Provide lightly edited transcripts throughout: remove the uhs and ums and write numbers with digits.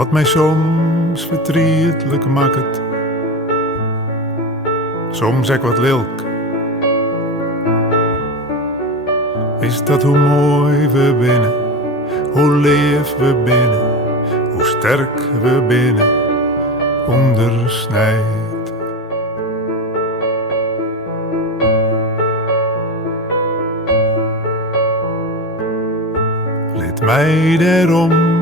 Wat mij soms verdrietelijk maakt, soms ik wat lilk, is dat hoe mooi we binnen, hoe leef we binnen, hoe sterk we binnen ondersnijdt. Leed mij daarom,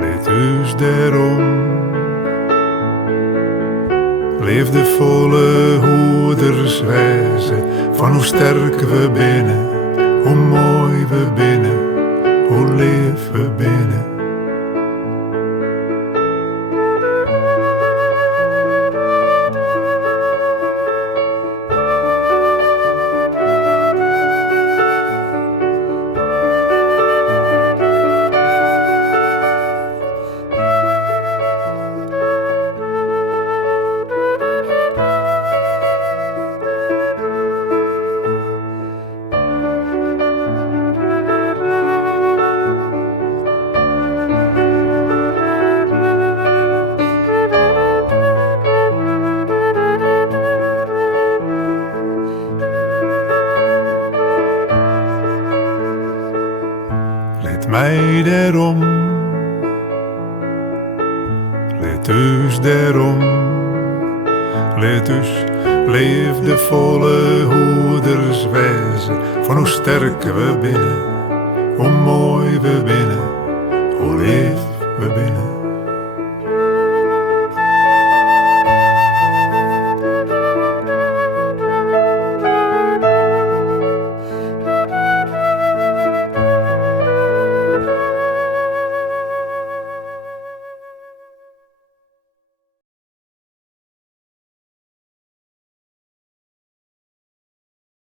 leed us daarom, leef de volle hoederswijze van hoe sterk we binnen, hoe mooi we binnen, hoe leef we binnen. Leed mij daarom, leed us daarom, leed us, leef de volle hoederswijze van hoe sterk we binnen, hoe mooi we binnen, hoe leef we binnen.